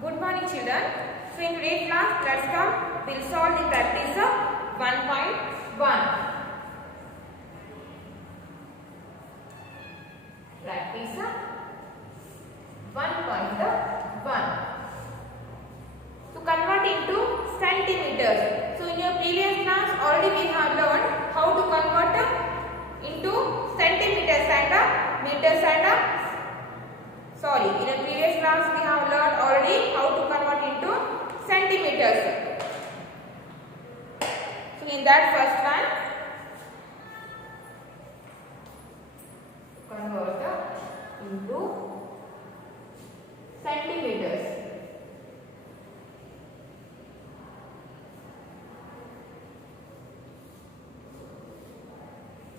Good morning children. So in today's class, let's come, we'll solve the practice of 1.1. Practice of 1.1. To convert into centimeters. So in your previous class, already we have learned how to convert into centimeters and meters and in the previous class we have learned already how to convert into centimeters. So in that first one, convert into centimeters.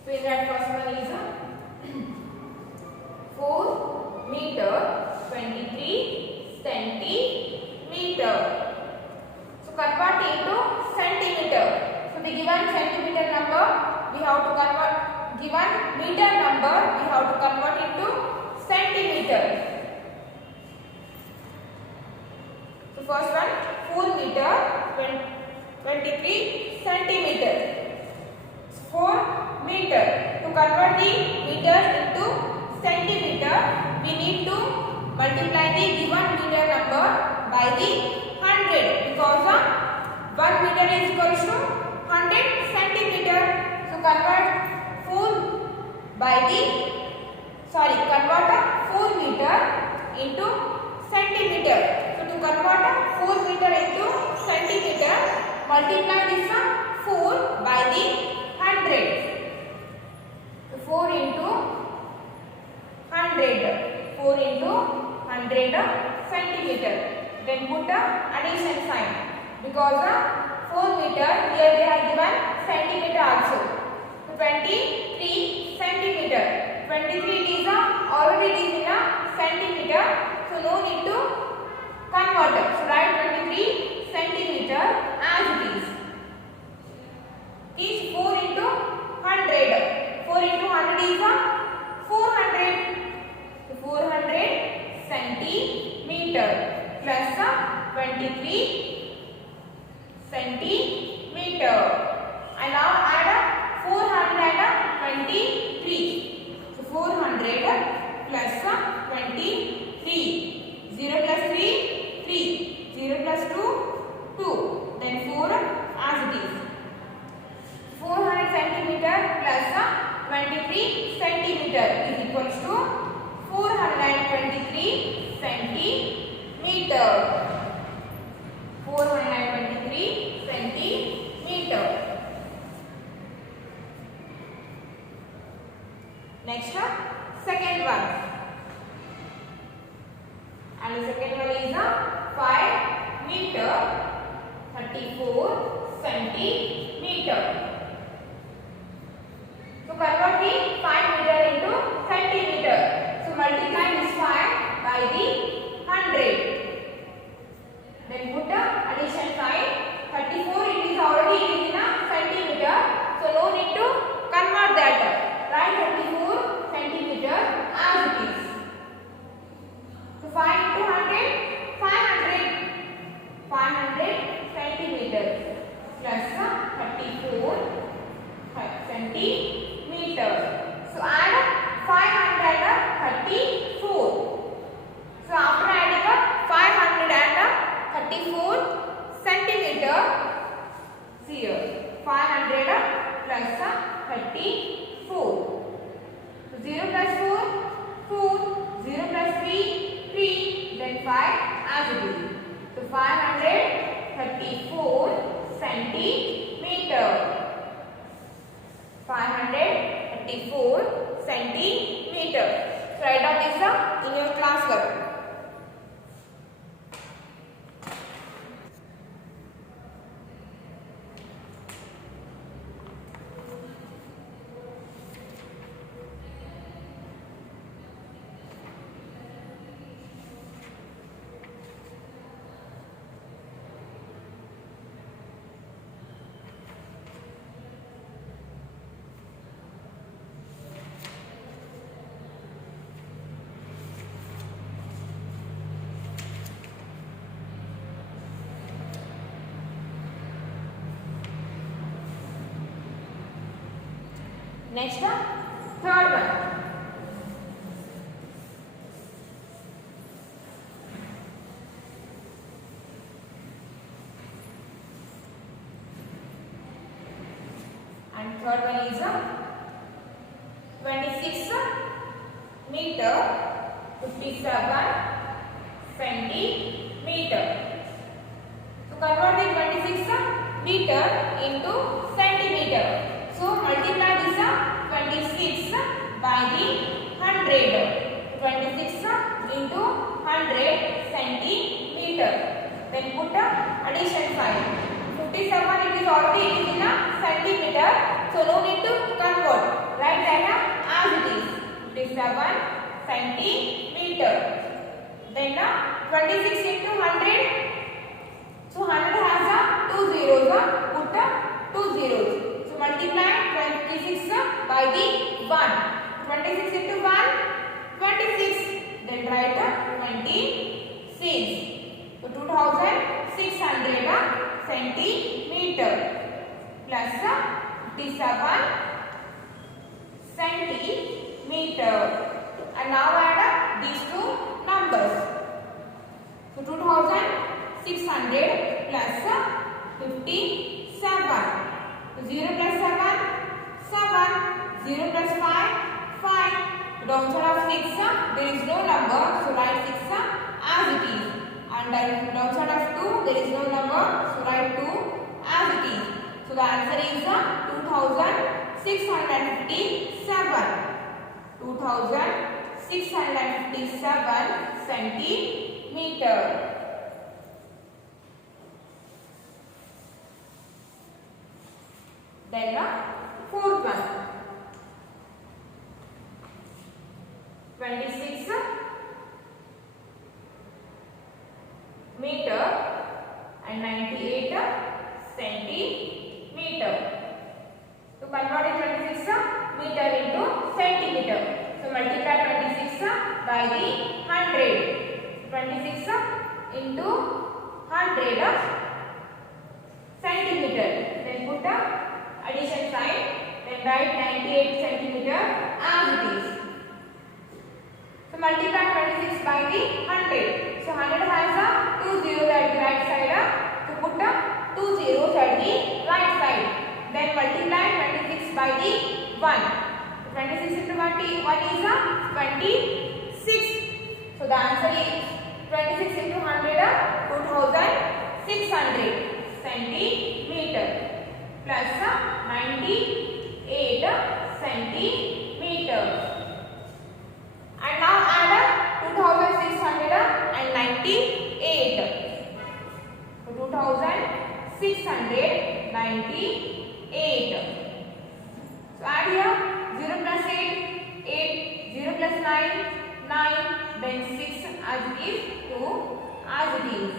So in that first one is 4 meter 23 centimeter. So convert into centimeter. So the given centimeter number we have to convert, given meter number we have to convert into centimeter. So first one 4 meter 23 centimeter. 4 meter. To convert the meters into centimeter, we need to multiply the given meter number by the 100 because 1 meter is equal to 100 centimeter. So convert 4 meter into centimeter. So to convert 4 meter into centimeter, multiply this 4 by the 100. So 4 into 100 centimeter. Then put the addition sign because 4 meter here they have given centimeter also. So 23 centimeter. 23 is already it is in a centimeter. So no need to convert. So write 23 centimeter as it is. Is 4 into 100. 4 into 100 is 400. So 400 centimeter plus 23 centimeter. And now add 423. So 400 plus 23. 0 plus 3, 3. 0 plus 2, 2. Then 4 as it is. 400 centimeter plus 23 centimeter is equals to 423 centimeter. 423 centimeter. Next second one. And the second one is 5 meter 34 centimeter. So convert the 5 meter into centimeter. So multiply this 5 by the 100. Then put the addition sign. 34 it is already in a centimeter. So no need to convert that. Write 34 centimeter as it is. So 5 into 100, 500. 500 centimeter plus 34 centimeter. So add 534. So after adding 534 centimeter, see here 500 plus 34. So 0 plus 4, 4. 0 plus 3, 3. Then 5 as it is. So 534 centimeter. 534 centimeter. So write down this in your classwork. Next, third one. And third one is 26 meter 57 centimeter. So convert the 26 meter into centimeter. So multiply this 26 by the 100. 26 into 100 centimeter. Then put addition sign. 57 it is already in a centimeter, so no need to convert. Write that as it is. 57 centimeter. Then 26 into 100. So 100 has 2 zeros. Put 2 zeros. So multiply 26 by the 1. 26 into 1, 26. Then write 26. So 2600 centimeter plus 57 centimeter. And now add these two numbers. So 2600 plus 57. So 0 plus 7, 7. 0 plus 5, 5. Downside of 6, there is no number, so write 6 as it is. And downside of 2, there is no number, so write 2 as it is. So the answer is 2657. 2657 centimeter. Then the fourth one. 26 meter and 98 centimeter. To convert 26 meter into centimeter. So multiply 26 by the 100. 26 into 100 centimeter. Then put addition sign. Then write 98 centimeter as it is. So multiply 26 by the 100. So 100 has 2 zeros at the right side. So put 2 zeros at the right side. Then multiply 26 by the 1. 26 into 1 is 26. So the answer is 26 into 100 2600 centimeter plus 98 centimeter. And now add 2698. So 2698. So add here 0 plus 8, 8, 0 plus 9, 9, then 6 as it is, 2 as it is.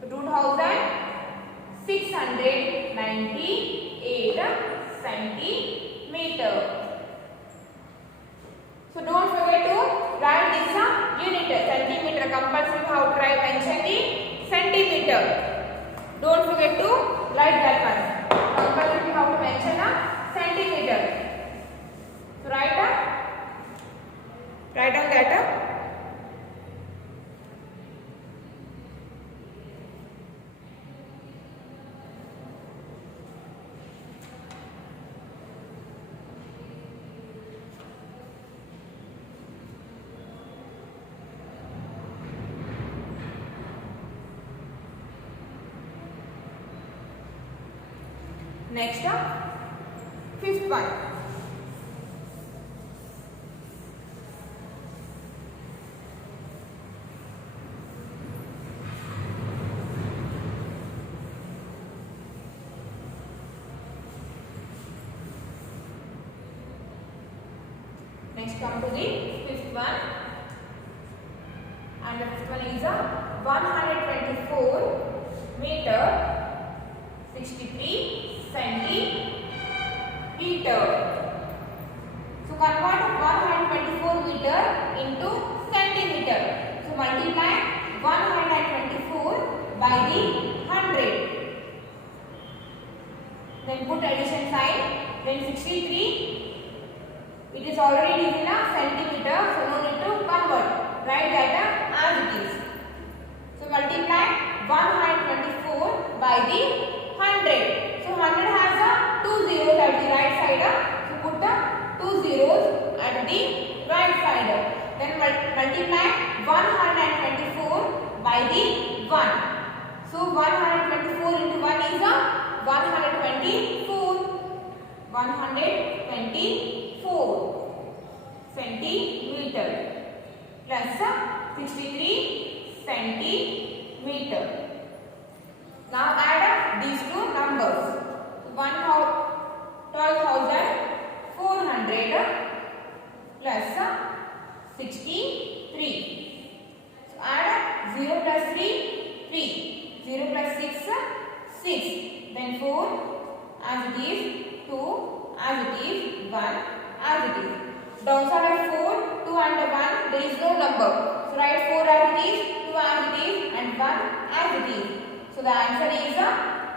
So 2698 centimeter. So don't forget to write this unit centimeter. Compulsory how to write mention the centimeter. Don't forget to write that one. Compulsory how to mention a centimeter. So write down that. Next, fifth one. Next, come to the fifth one. And the fifth one is 124 meter 63 centimeter. So convert 124 meter into centimeter. So multiply 124 by the 100. Then put addition sign. Then 63 It is already in a centimeter, so no need to convert. Write that as it is. So multiply 124 by the 100. So 100 has a 2 zeros at the right side. So put the 2 zeros at the right side. Then multiply 124 by the 1. So 124 into 1 is a 124. 124 centimeter plus 63 centimeter. Now add up these two numbers. 12,400 plus 63. So add up 0 plus 3, 3. 0 plus 6, 6. Then 4 as it is, 2 as it is, 1 as it is. Downside of 4, 2 and 1, there is no number. So write 4 as it is, 2 as it is and 1 as it is. So the answer is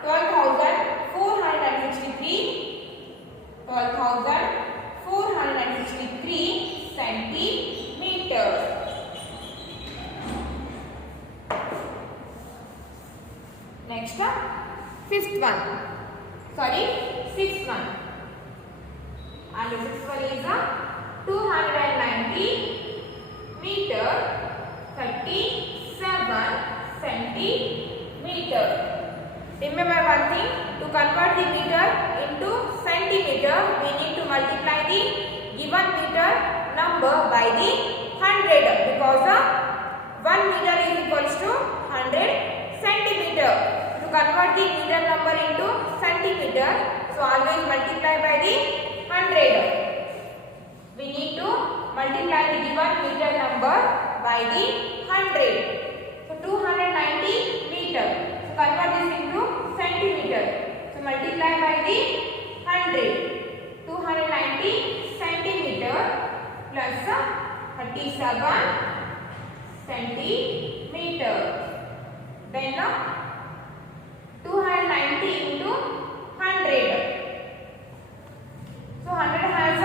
12,463 centimeters. Next, sixth one. And the sixth one is 290 meter 37 centimeter. Remember one thing, to convert the meter into centimeter, we need to multiply the given meter number by the 100 because 1 meter is equals to 100 centimeter. To convert the meter number into centimeter, so always multiply by the 100. We need to multiply the given meter number by the 100. So 290 meter. So convert this into centimeter. So multiply by the 100. 290 centimeter plus 37 centimeter. Then 290 into 100. So 100 has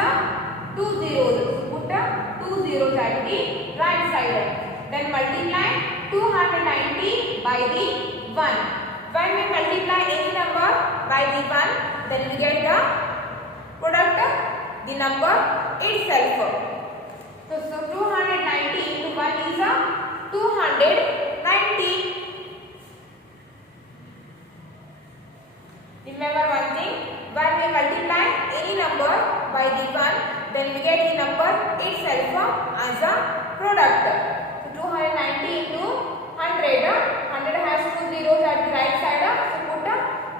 2 zeros. Put 2 zeros at the right side. Then multiply 290 by the 1. When we multiply any number by the 1, then we get the product, the number itself. So 290 into 1 is 290. Remember one thing, when we multiply any number by the 1, then we get the number itself as a product. So 290 into 100, 100 has 2 zeros at the right side, so put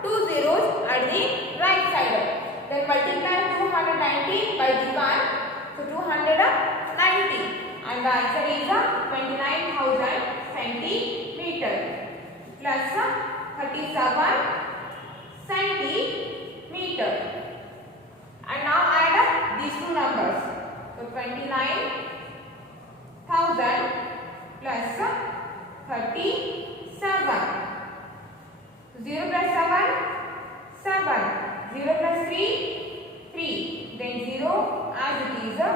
2 zeros at the right side. Then multiply 290 by the 1, so 290, and the answer is 29,000 centimeter plus 37 centimeter. And now add up these two numbers. So 29,000 plus 37. 0 plus 7, 7. 0 plus 3, 3. Then 0 as it is, 9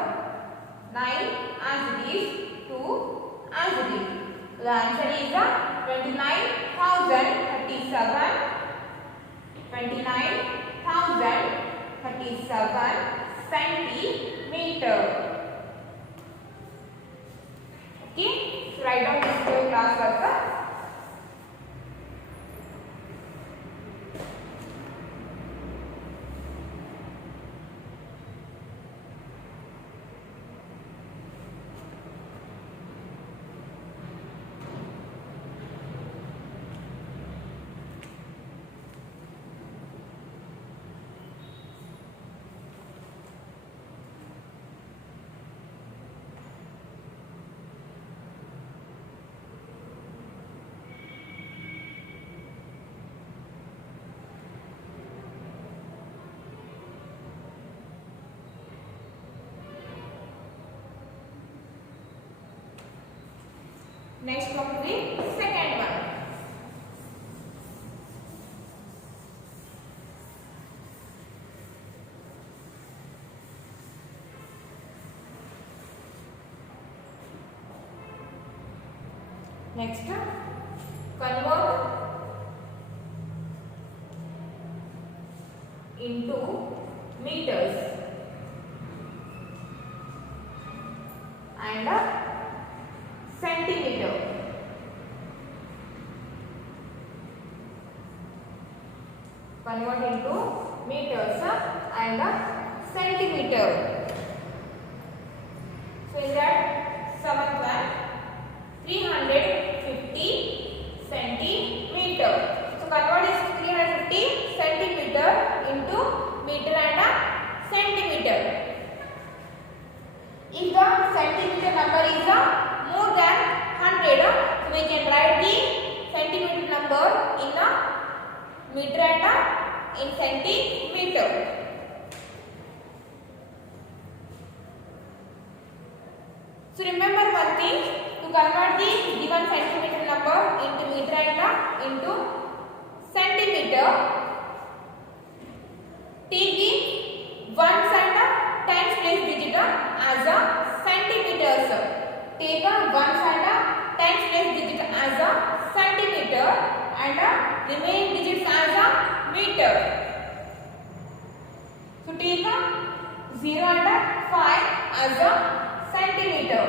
as it is, 2 as it is. So the answer is 29,037. 29,037 centimeter. Okay, so write down this to your class work. Next come to the second one. Next, convert into meters and centimeter. Convert into meters and centimeter. So in that seventh one, 350 centimeter. So convert this 350 centimeter into meter and centimeter. If the centimeter number is more than 100, so we can write the centimeter number in meter and in centimeter. So remember one thing, to convert the given centimeter number into meter and into centimeter, take the ones and tens place digit as a centimeters. Take ones and tens place digit as a centimeter and remaining digits as a meter. So take 0 and 5 as a centimeter.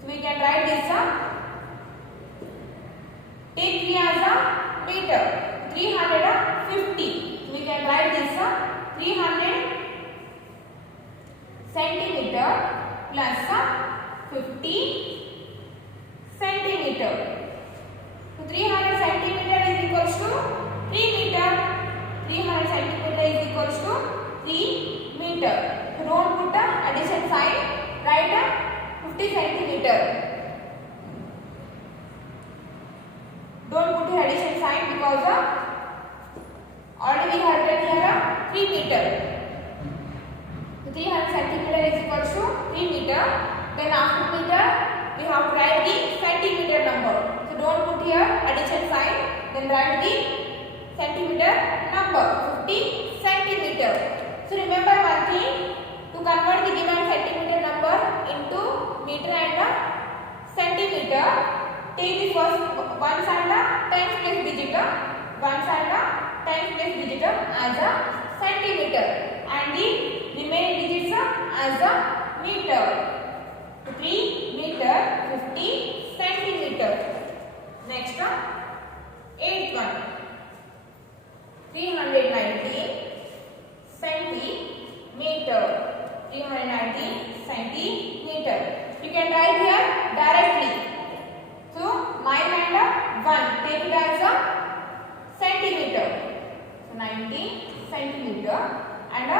So we can write this take 3 as a meter, 350. So we can write this 300 centimeter plus 50 centimeter. So 300 centimeter is equals to 3 meter. 300 centimeter is equals to 3 meter. So don't put the addition sign, write 50 centimeter. Don't put the addition sign because already we have written here 3 meter. So 300 centimeter is equals to 3 meter. Then after meter we have to write the centimeter number. So don't put here addition sign, then write the centimeter number 50 centimeter. So remember one thing, to convert the given centimeter number into meter and centimeter, take the first ones and tens place digit, ones and tens place digit as a centimeter and the remaining digits as a meter. 3 meter 50 centimeter. Next eighth one, 390 centimeter. 390 centimeter. You can write here directly. So 9 and 1, take it as a centimeter. So 90 centimeter and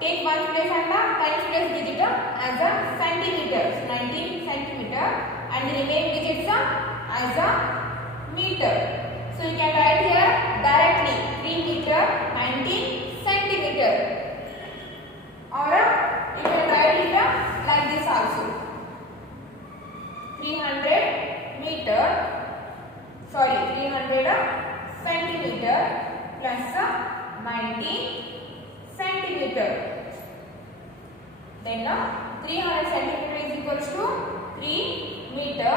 take 1 place and 10 place digit as a centimeter. So 19 centimeter and the remaining digits as a meter. So you can write here directly 3 meter 90 centimeter. Or you can write it like this also. 300 centimeter plus 90 centimeter. Then 300 centimeter is equals to 3 meter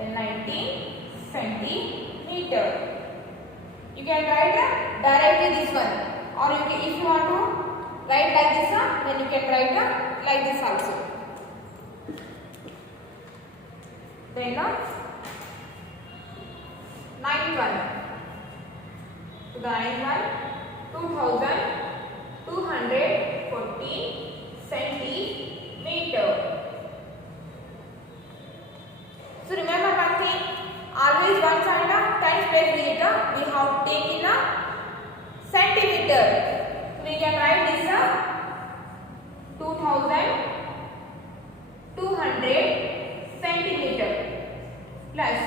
and 90 centimeter. You can write directly this one, or you can, if you want to write like this, then you can write like this also. Then ninth one. So the ninth one, 2240 centimeter. So remember one thing, always ones and tens place digit we have taken a centimeter. So we can write this 2200 centimeter plus.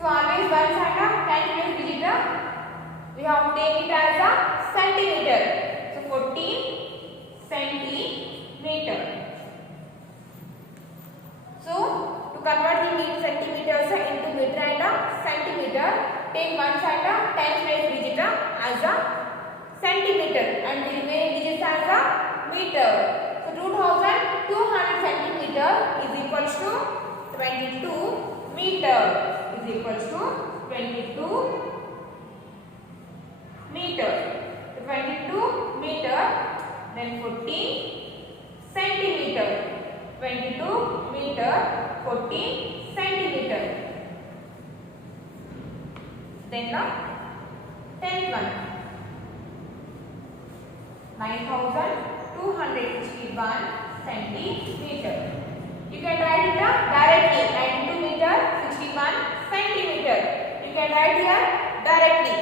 So always ones and tens place digit we have taken it as a centimeter. So 40 centimeter. So to convert the centimeters into meter and centimeter, take 1 and 10 place digit as a centimeter and the remaining digits as a meter. So 2200 centimeter is equals to 22 meter is equals to 22 meter. 22 meter, then 14 centimeter. 22 meter, 14 centimeter. Then the 10th one, 9261 centimeter. You can write it directly. 92 meter, 61 centimeter. You can write here directly.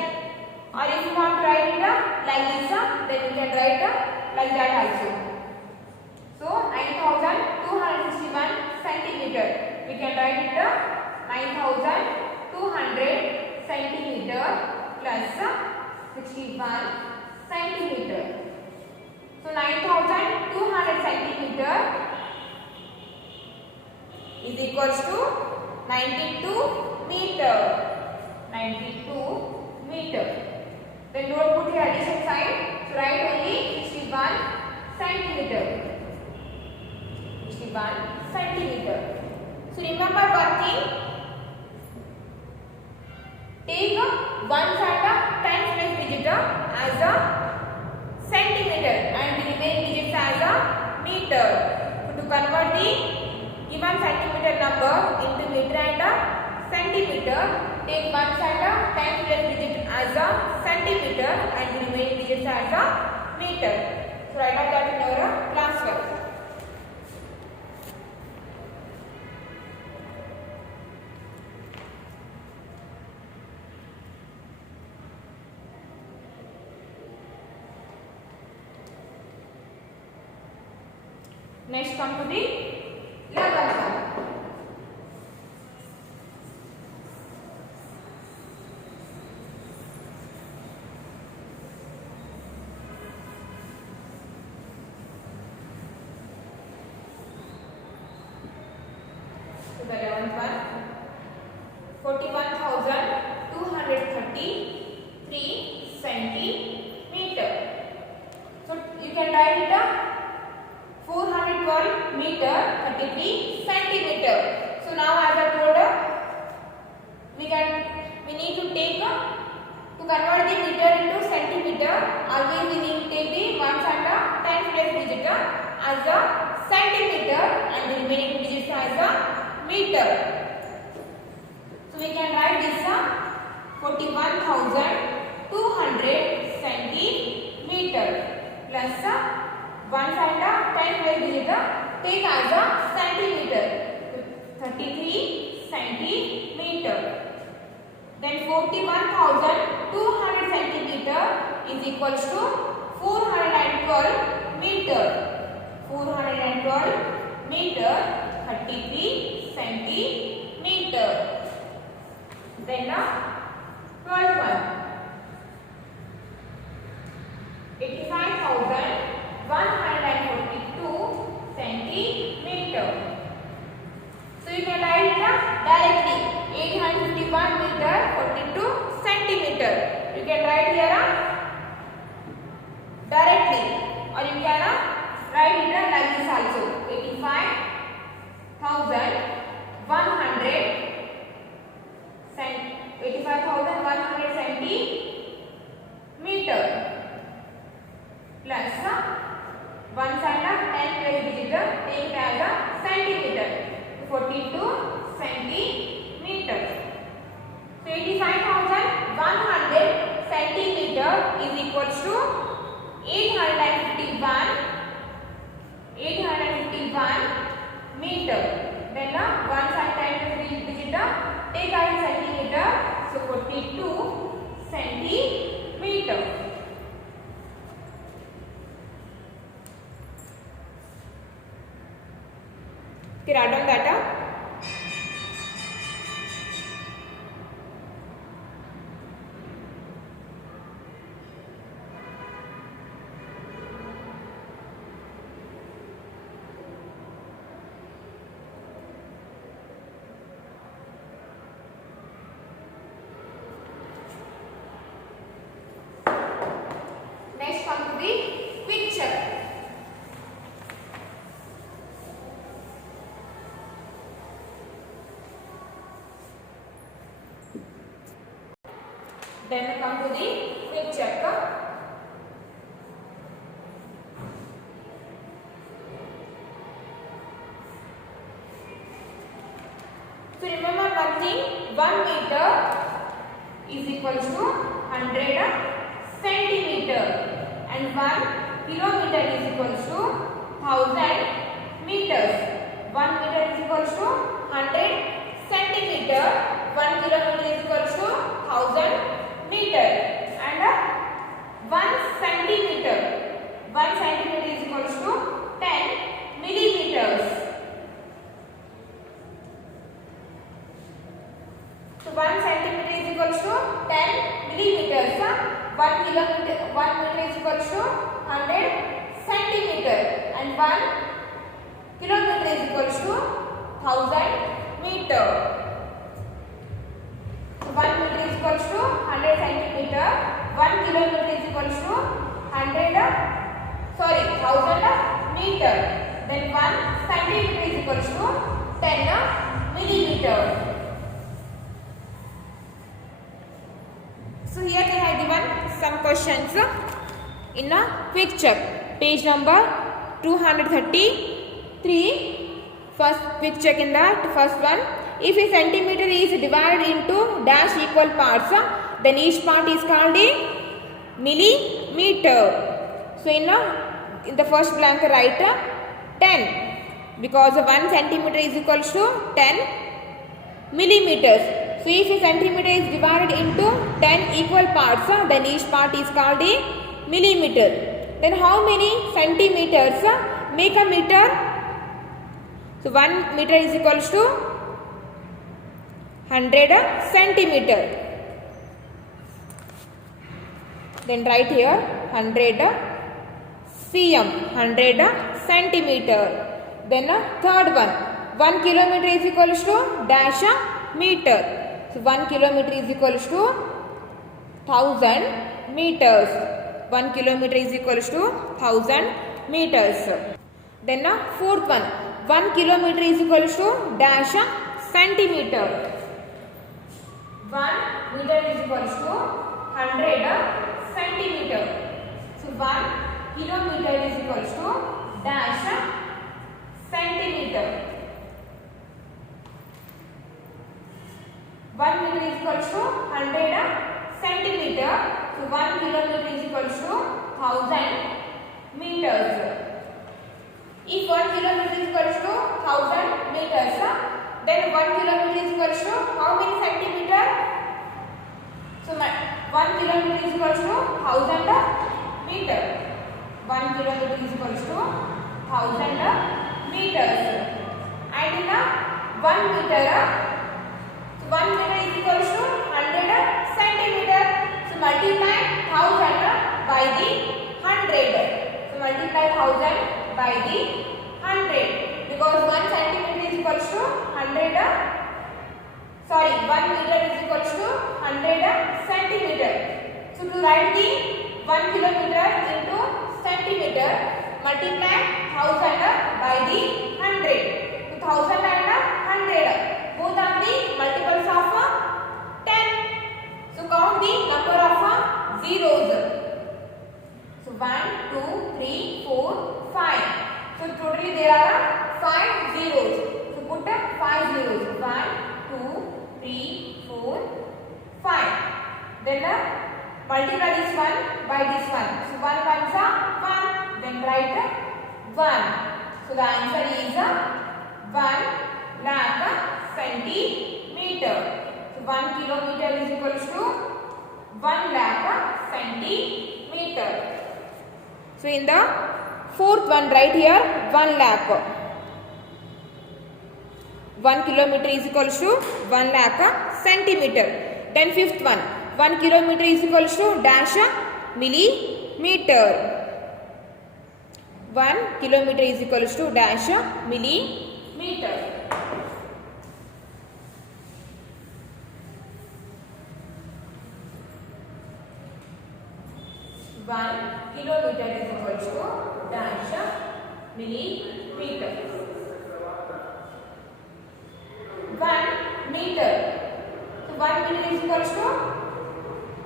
Or if you want to write it like this, then you can write like that also. So 9261 centimeter. We can write it 9200 centimeter plus 61 centimeter. So 9200 centimeter is equals to 92 meter. 92 meter. Then don't put your addition sign. So write only 61 centimeter. 61 centimeter. So remember one thing. Take one side of 10th place digit as a centimeter and the remaining digits as a meter. So to convert the given centimeter number into meter and centimeter, take one side of 10th place digit as a centimeter and the remaining digits as a meter. So write out that in your class work. Next come to the 11th one. So the 11th one, 41,233 centimeter. So you can write it 412 meter 33 centimeter. So now as I told we need to take to convert the meter into centimeter. Always we need to take the one side 10th place digit as a centimeter and the remaining digits as a meter. So we can write this 41,200 centimeter plus one side 10th place digit take as a centimeter, 33 centimeter. Then 41,200 centimeter is equals to 412 meter. 412 meter, 33 centimeter. Then the 12th one, 85,142 centimeter. So you can write it directly. 851 meter 42 centimeter. You can write here directly, or you can write it like this also. 85,100 centimeter plus one side 10th place digit take it as a centimeter, 42 centimeter. So 85,100 centimeter is equals to 851 meter. Then one side 10th place digit take as a centimeter, so 42 centimeter. Okay, write down that. Next come to the picture. Then come to the quick check. So remember one thing, 1 meter is equals to 100 centimeter and 1 kilometer is equals to 1000 meters. 1 meter is equals to 100 centimeter, 1 kilometer is equals to 1000 meter and 1 centimeter is equals to 10 millimeters. So 1 centimeter is equals to 10 millimeters. 1 meter is equals to 100 centimeter and 1 kilometer is equals to 1000 meter. So 1 meter is equals to 100 centimeter. 1 kilometer is equals to 1000 meter. Then 1 centimeter is equals to 10 millimeter. So here they have given some questions in a quick check. Page number 233. First quick check in that. First one. If a centimeter is divided into dash equal parts, then each part is called a millimeter. So in the first blank write 10 because 1 centimeter is equals to 10 millimeters. So if a centimeter is divided into 10 equal parts, then each part is called a millimeter. Then how many centimeters make a meter? So 1 meter is equals to 100 centimeter. Then write here 100 cm, 100 centimeter. Then third one, 1 kilometer is equals to dash meter. So 1 kilometer is equals to 1000 meters. 1 kilometer is equals to 1000 meters. Then fourth one, 1 kilometer is equals to dash centimeter. 1 meter is equals to 100 centimeter. So 1 kilometer is equals to dash centimeter. 1 meter is equals to 100 centimeter. So 1 kilometer is equals to 1000 meters. If 1 kilometer is equals to 1000 meters, then 1 kilometer is equals to how many centimeter? So 1 kilometer is equals to 1000 meter. 1 kilometer is equals to 1000 meters. And in 1 meter, 1 meter is equals to 100 centimeter. So multiply 1000 by the 100. So multiply 1000 by the 100 because 1 centimeter is equals to 100. 1 meter is equals to 100 centimeter. So to write the 1 kilometer into centimeter, multiply 1000 by the 100. So 1000 and 100. Both are the multiples of 10. So count the number of zeros. So 1, 2, 3, 4, 5. So totally there are 5 zeros. So put 5 zeros. 1, 2, 3, 4, 5. Then multiply this one by this one. So 1 ones are 1. Then write 1. So the answer is 1 lakh centimeter. So 1 kilometer is equals to 1 lakh centimeter. So in the fourth one write here 1 lakh. 1 kilometer is equals to 1 lakh centimeter. Then fifth one, 1 kilometer is equals to dash millimeter. 1 kilometer is equals to dash millimeter. 1 kilometer is equals to dash millimeter. 1 meter. So 1 meter is equals to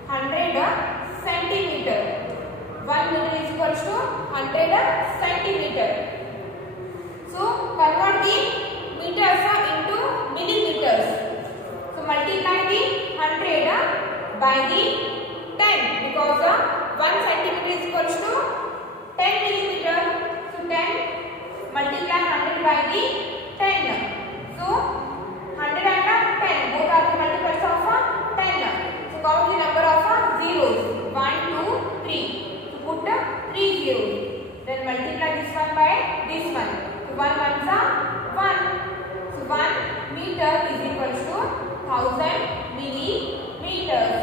100 centimeter. 1 meter is equals to 100 centimeter. So convert the meters into millimeters. So multiply the 100 by the 10 because 1 centimeter is equals to 10 millimeter. So 10 multiply 100 by the 10. So 100 and 10 both are the multiples of 10. So count the number of zeros. 1, 2, 3. So put 3 zeros. Then multiply this one by this one. So 1 ones are 1. So 1 meter is equals to 1000 millimeters.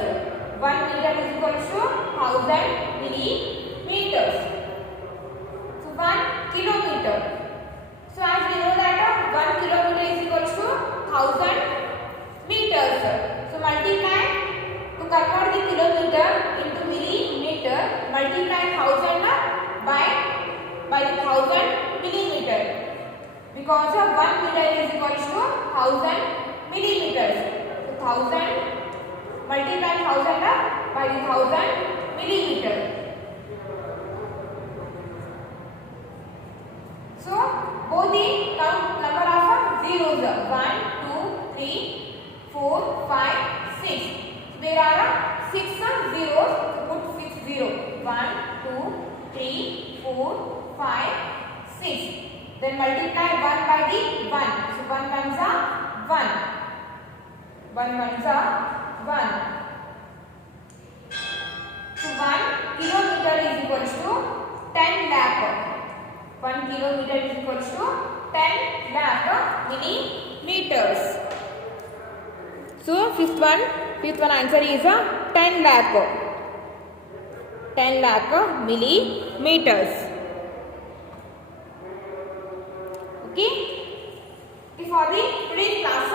1 meter is equals to 1000 millimeters. So 1 kilometer. So as we know that 1 kilometer is equals to 1000 meters. So multiply to convert the kilometer into millimeter. Multiply 1000 by the 1000 millimeter. Because 1 meter is equals to 1000 millimeters. So 1000 multiply 1000 by the 1000 millimeter. So both the count number of zeros 1, 2, 3, 4, 5, 6. There are 6 zeros. Put 6 zeros. 1, 2, 3, 4, 5, 6. Then multiply 1 by the 1. So 1 ones are 1. 1 ones are 1. So 1 kilometer is equals to 10 lakh. 1 kilometer is equals to 10 lakh millimeters. So fifth one answer is 10 lakh. 10 lakh millimeters. Okay. For the today's class